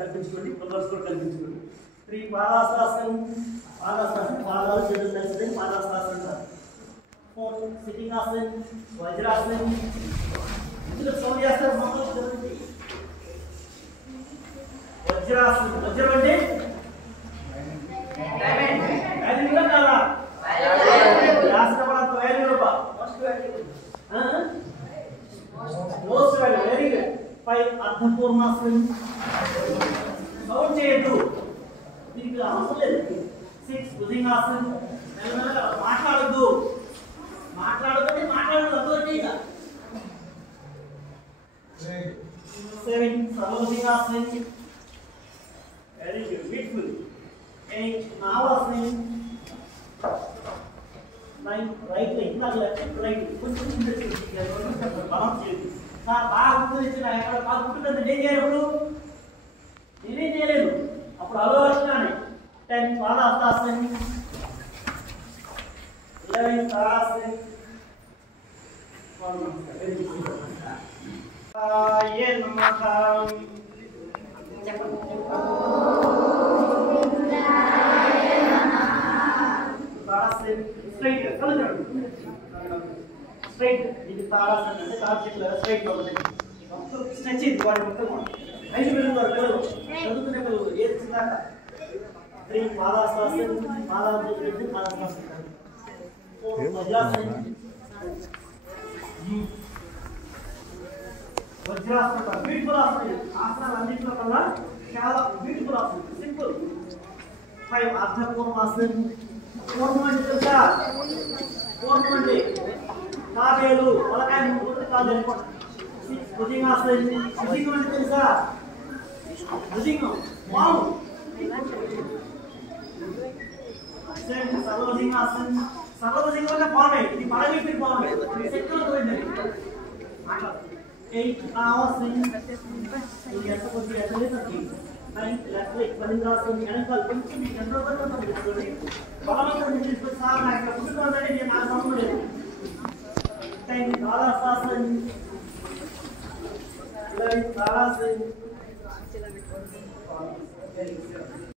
కల్పించుకోండి కల్పించుకోండి 3 పాదాశ్వాసం పాదాలు చేతులు కలిసి పాదాశ్వాసం అంటారు 4 సిట్టింగ్ ఆసన్ వజ్రాసనం ఇందులో సౌండ్ చేస్తారు వజ్రాసనం వజ్రం అంటే డైమండ్ కూడా కాదా రాష్ట్రపతి వాల్యూ రూపా మోస్ట్ వాల్యూ వెరీ గుడ్ 5 అర్ధపూర్ణాసనం సౌండ్ చేయొద్దు దీనికి అవసరం లేదు 6 భుజంగాసనం మెల్లమెల్లగా మాట్లాడొద్దు అథారిటీగా 7 సర్వభుజంగాసనం వెరీ గుడ్ బ్యూటిఫుల్ 8 నావాసనం 9 రైట్ లెగ్ నాకు లెఫ్ట్ రైట్ కొంచెం బలం చేయదు సార్ బాగా గుర్తు ఎక్కడ బాగా గుర్తుంటుంది ఏం చేయాలి నేనేం చేయలేదు అప్పుడు ఆలోచననే 10 పాదాశ్వాసం 11 తారాసనం ఏ నమః చెప్పండి తారాసనం స్ట్రైట్ కళ్ళు స్ట్రైట్ ఇది తారాసనం అంటే తారాసనం స్ట్రైట్ కాబట్టి స్ట్రెచ్ ఇది బాడీ మొత్తం 5 మినిట్ల వరకు చదువుకునే పిల్లలు ఏది చిన్నాక 3 పాదాశ్వాసం పాదాలు చేసి పాదాశ్వాసం 4 వజ్రాసనం బ్యూటిఫుల్ ఆసనం ఆసనాలు అన్నింటిలో కల్లా చాలా బ్యూటిఫుల్ ఆసనం సింపుల్ 5 అర్ధపూర్ణాసనం పూర్ణమంటే తెలుసా పూర్ణమంటే కావేలు వలకాయ ముందు కాదు అనుకోండి 6 భుజంగాసనం భుజంగం అంటే తెలుసా భుజంగం వావ్ 7 సర్వభుజంగాసనం సర్వభుజంగం అంటే బాగున్నాయి ఇది పడగట్టి బాగున్నాయి ఇది సెక్టర్ పోయింది 8 ఆసనం ఇది ఎంత కొద్దిగా ఎత్తలేదండి 9 లెఫ్ట్ లెగ్ పలింద్రాసనం వెనకాల కొంచెం చంద్రోదయం ఉంటుంది బలవంతం తీసుకొని సార్ నాకు ఇక్కడ కూర్చోవాలంటే నేను నాకు సంబంధం లేదు 10 పాదాశ్వాసం 11 తారాసనం